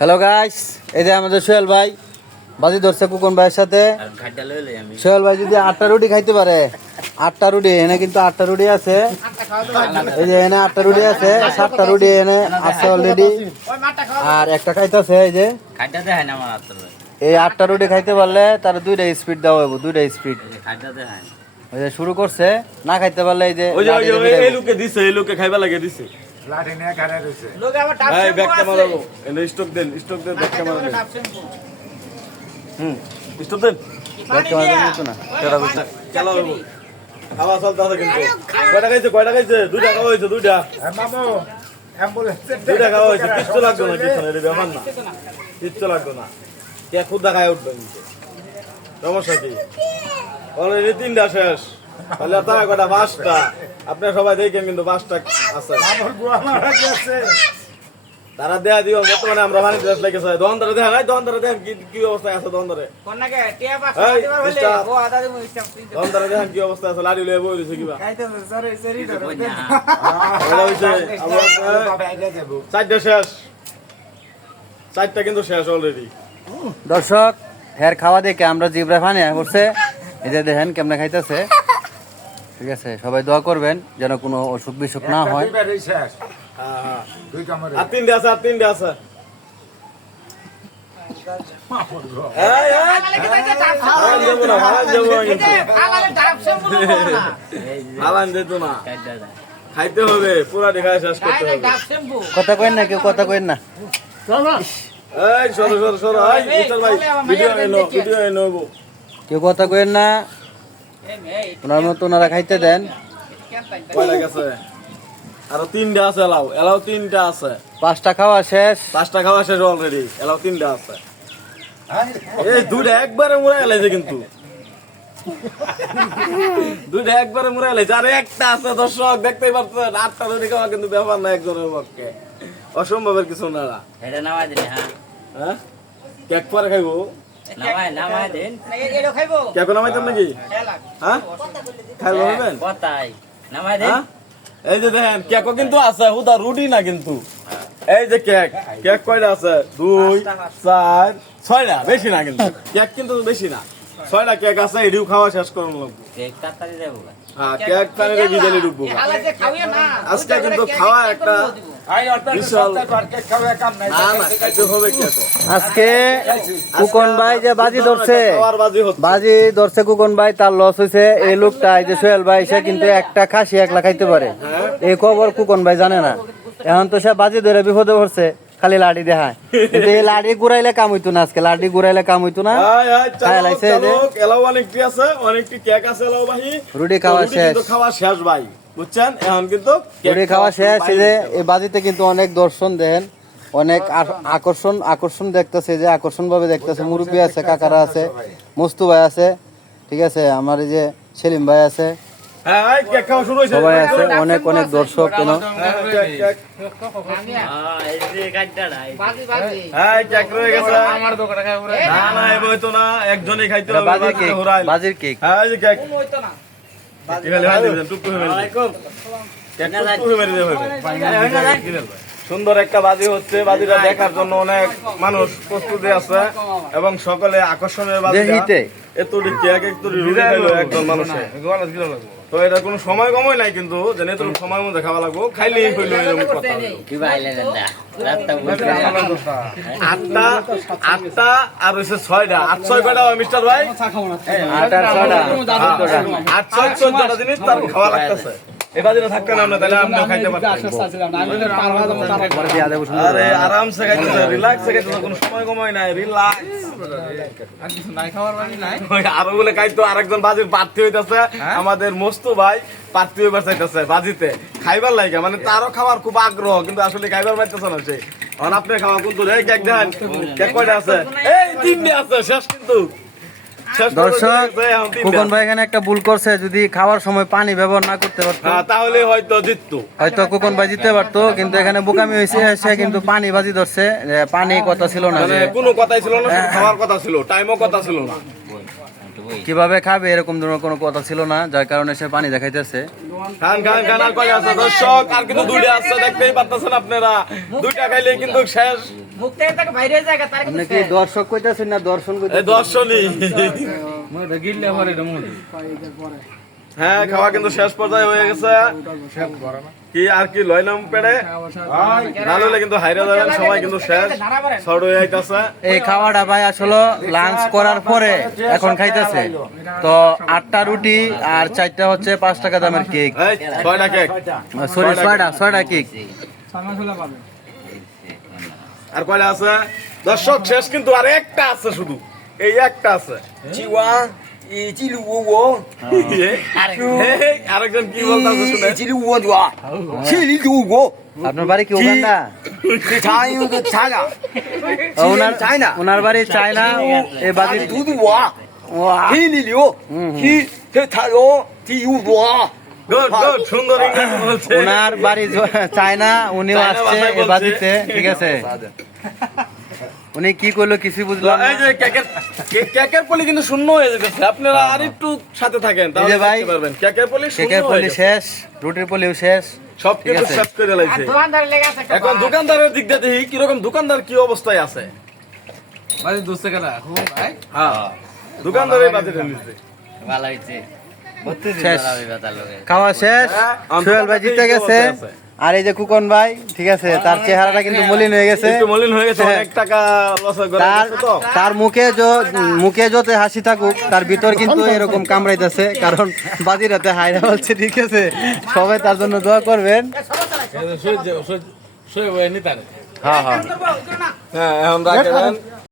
Hello guys, এই যে আমাদের সোহেল ভাই বাজি ধরছে কুকন ভাইয়ের সাথে। সোহেল ভাই যদি 8টা রুটি খাইতে পারে, 8টা রুটি এনে কিন্তু 8টা রুটি আছে, এই যে এনে 8টা রুটি আছে, 7টা রুটি এনে আছে অলরেডি, আর একটা খাইতেছে। এই যে এই 8টা রুটি খাইতে পারলে তার 2টা স্পিড দেওয়া হবে, 2টা স্পিড। ওই যে শুরু করছে, না খাইতে পারলে এই যে এই লোকে দিছে, এই লোকে খাইবা লাগে দিছে। লাঠি নিয়ে খাড়া রইছে। লোক আবার ডাব এই শ্যাম্পু ব্যাগটা আছে। মারো, এনে স্টক দেন ব্যাগটা মারো। ডাব শ্যাম্পু। স্টক দেন। পানি মারবে দিয়া। কিন্তু না। কেডা বলছে? চালাও হইবো। খাওয়া চলতে আছে কিন্তু। কয়টা খাইছে? দুইটা খাওয়া হইছে, দুইটা। মামু অ্যাম্বুলেন্সে দুইটা খাওয়া হইছে, কিচ্ছু লাগবে না, কিছু না, এটা ব্যাপার না। কিচ্ছু লাগবে না। কে খুদা খায় উঠবে কিন্তু। সমস্যা কি? অলরেডি 3টা শেষ। তাহলে তাই কয়টা 5টা। আপনারা সবাই দেখেন কিন্তু 5টা আছে। মামুর গোয়া মারা গেছে। তারা দেয়া দিও, বর্তমানে আমরা বাণিজ্য দেশ লেগেছে। দোকানদারে দেখেন, দোকানদারে দেখেন কি অবস্থায় আছে দোকানদারে। কোননাকে টিয়া পাস এই, দিবার হইলে মিস্টার। ও আদা দিমু ইসলাম তিনটা। দোকানদারে দেখেন কি অবস্থা আছে, লাড়ি লয়ে বই দিছে কিবা। খাইতে সরি সরি ধরো। ওটা হইছে আমরা বাবা আইগা যাবো। 4টা শেষ। 4টা কিন্তু শেষ অলরেডি। দর্শক হের খাওয়া দেখে আমরা জিব্রা ফানি করছে। এই যে দেখেন কেমনে খাইতেছে। ঠিক আছে, সবাই দোয়া করবেন যেন কোনো অসুখ বিসুখ না হয়। দুইবারই শেষ। হ্যাঁ। দুই কামড়ে। আর 3টা আছে, আর 3টা আছে। মামুর গোয়া। এই খালালে কি তাইতে ডাব শ্যাম্পু হারান দেবো না, হারান দেবো না কিন্তু। খালালে ডাব শ্যাম্পু দেবো না। হারান দিত না। খাইতে হবে, পুরা দেখায় শেষ করতে খাইলে হবে। ডাব শ্যাম্পু। কথা কইন না, কেউ কথা কইন না। এই সরো এই মিস্টার ভাই, ভিডিও এনো কেউ কথা কইন না, এই ওনার মতো ওনারা খাইতে দেন। কয়টা গেছে? আরো 3টা আছে, এলাও 3টা আছে। 5টা খাওয়া শেষ। 5টা খাওয়া শেষ অলরেডি, এলাও 3টা আছে। এই দুইটা একবারে মুড়ে এলাইছে কিন্তু, দুইটা একবারে মুড়ে এলাইছে। আর একটা আছে দর্শক, দেখতেই পাচ্ছেন। 8টা রুটি খাওয়া কিন্তু ব্যাপার না একজনের পক্ষে, অসম্ভবের কিছু না। এটা নামাই দিন, হ্যাঁ হ্যাঁ, কেক পরে খাইবো। নামাই দিন। এলো খাইবো। কেক নামাইতাম নাকি? খেলা। হ্যাঁ, খাইবো হবেন? কথাই নামাই দিন। হ্যাঁ? এই যে দেখেন কেকও কিন্তু আছে, হুদা রুটি না কিন্তু। এই যে কেক কয়টা আছে? 2 4 6টা, বেশি না কিন্তু। কেক কিন্তু বেশি না, 6টা কেক আছে। এডিও খাওয়া শেষ করুন লাগবে। কেক তাড়াতাড়ি দেবো। হ্যাঁ, কেক টানে বিকেলে ঢুকবো। খালাতে খাওয়া না। আজকে কিন্তু খাওয়া একটা বিশাল। না না, খাইতে হবে কেকও। আজকে কুকন ভাই যে বাজি ধরছে, খাওয়ার বাজি হচ্ছে। বাজি ধরছে কুকন ভাই, তার লস হয়েছে। এই লোকটা এই যে সোহেল ভাই, সে কিন্তু একটা খাসি একলা খাইতে পারে। এই খবর কুকন ভাই জানে না। এখন তো সে বাজি ধরে বিপদে পড়ছে, খালি লাড়ি দেখায়। কিন্তু এই লাড়ি ঘুরাইলে কাম হইতো না, আজকে লাড়ি ঘুরাইলে কাম হইতো না। খায় লাইছে এই যে। এলাও অনেকটি আছে, অনেকটি কেক আছে এলাও ভাই। রুটি খাওয়া রুটি শেষ। কিন্তু খাওয়া শেষ ভাই, বুঝছেন? এখন কিন্তু কেক রুটি খাওয়া শেষ। এই যে বাইরে। এই বাজিতে কিন্তু অনেক দর্শন দেন, অনেক আকর্ষণ দেখতেছে, যে আকর্ষণ ভাবে দেখতেছে। মুরব্বী আছে, কাকারা আছে, মস্তু ভাই আছে, ঠিক আছে, আমার এই যে সেলিম ভাই আছে, হ্যাঁ, এই কেক খাওয়া শুরু হয়েছে। সবাই আছে, অনেক দর্শক কেন। হ্যাঁ, কেক। হ্যাঁ, এই যে কাটটা বাজি বাজি। হ্যাঁ, কেক রয়ে গেছে। আমার দোকানে খাবো রে। না না, এবার হইতো না, একজনই খাইতে এটা হবে। বাজির কেক, হুরাইল। বাজির কেক। হ্যাঁ, এই যে কেক। কোন হইতো না। এখানে ভাই দিবেন, টুকটুক হয়ে মেরে দিবেন। কেক টুকটুক হয়ে মেরে দিতে হবে। সুন্দর একটা বাজি হচ্ছে, বাজিটা দেখার জন্য অনেক মানুষ প্রস্তুতি আছে এবং সকলে আকর্ষণের বাজি। দেখিতে। এতটি কেক, এতটি রুটি খাইলো একজন মানুষে। তো এটা কোনো সময় কমই নাই কিন্তু, যে এতটুকু সময়ের মধ্যে খাওয়া লাগবো, খাইলেই হইলো এরকম কথা হইলো। কি বাইলে না রাতটা বুঝতে 8টা আর হইছে 6টা। 8-6 কয়টা হয় মিস্টার ভাই? 8-6-14টা জিনিস তার খাওয়া লাগতেছে। এই বাজিটা থাকতে না তাহলে আপনিও খাইতে পারতেন। আরে আরামসে খাইতেছে, রিল্যাক্সে খাইতেছে, কোনো সময় কমই নাই, রিল্যাক্স। আরো বলে খাইতো আরেকজন বাজির প্রার্থী হইতেছে, আমাদের মস্তু ভাই প্রার্থী হইবার চাইতেছে বাজিতে খাইবার লাগে, মানে তারও খাওয়ার খুব আগ্রহ, কিন্তু আসলে খাইবার পাইতেছে না সে। এখন আপনি খাওয়া কিন্তু কেক দেন, কেক কয়টা আছে? এই 3টে আছে, শেষ কিন্তু। শেষ করে দর্শক, দিয়েছে, এখন 3টে কুকন আছে। ভাই এখানে একটা ভুল করছে, যদি খাওয়ার সময় পানি ব্যবহার না করতে পারতো হ্যাঁ, তাহলে হয়তো জিততো। হয়তো কুকন ভাই জিততে পারতো, কিন্তু এখানে বোকামি হয়েছে। সে কিন্তু পানি বাজি ধরছে, পানি কথা ছিল না মানে যে কোনো কথাই ছিল না, শুধু খাওয়ার কথা ছিল, টাইমও কথা ছিল না। কিভাবে খাবে এরকম ধরনের কোনো কথা ছিল না, যার কারণে সে পানি দেখাইতেছে। খান খান খান, আর কয় আছে দর্শক? আর কিন্তু দুইটা আছে, দেখতেই পাচ্ছেন আপনারা। দুইটা খাইলে কিন্তু শেষ। মুখ থেকে তাকে বাইরে জায়গা তার আপনি কি দর্শক কইতাছেন না দর্শন এই কইতাছেন? দর্শনই। হ্যাঁ, খাওয়া কিন্তু শেষ পর্যায়ে হয়ে গেছে। কি আর কি লইলাম পেড়ে, না লইলে কিন্তু হাইরা যাবেন। সময় কিন্তু শেষ, শর্ট হয়ে যাইতেছে। এই খাওয়াটা ভাই আসলে লাঞ্চ করার পরে এখন খাইতেছে। তো 8টা রুটি আর 4টা হচ্ছে 5 টাকা দামের কেক, এই 6টা কেক, সরি 6টা কেক। আর কয়টা আছে দর্শক? শেষ কিন্তু আর একটা আছে, শুধু এই একটা আছে। আরেকজন কি বলতেছে শুনে। আপনার বাড়ি কি উগান্ডা? ওনার বাড়ি চায়না। এই বাড়ি গুড গুড, সুন্দর ইংরেজি বলছে। ওনার বাড়ি চায়না, উনিও আসছে এই বাড়িতে, ঠিক আছে? উনি কি করলো কিছু বুঝলাম না। এই যে কেকের পলি কিন্তু শূন্য হয়ে যেতেছে, আপনারা আর একটু সাথে থাকেন তাহলে এই যে ভাই, দেখতে পারবেন। কেকের পলি শূন্য কেকের হয়ে পলি গেছে। শেষ, রুটির পলিও শেষ। সব ঠিক কিছু আছে। শেষ করে লাইছে। দোকানদার লেগে আছে একটা এখন দোকানদারের দিক দিয়ে দেখি কিরকম, দোকানদার কি অবস্থায় আছে। হ্যাঁ, দোকানদারের বাজেটের নিচে। ভালো হয়েছে শেষ। খাওয়া শেষ, সোহেল ভাই জিতে গেছে। আর এই যে কুকন ভাই, ঠিক আছে, তার চেহারাটা কিন্তু মলিন হয়ে গেছে। একটু মলিন হয়ে গেছে, অনেক টাকা লস হয়ে তার গেছে তো। তার মুখে যত হাসি থাকুক, তার ভিতর কিন্তু এরকম কামড়াইতেছে, কারণ বাজিরাতে হাইরা বলছে, ঠিক আছে? সবাই তার জন্য দোয়া করবেন। হ্যাঁ হ্যাঁ, হ্যাঁ, এখন রাখেন।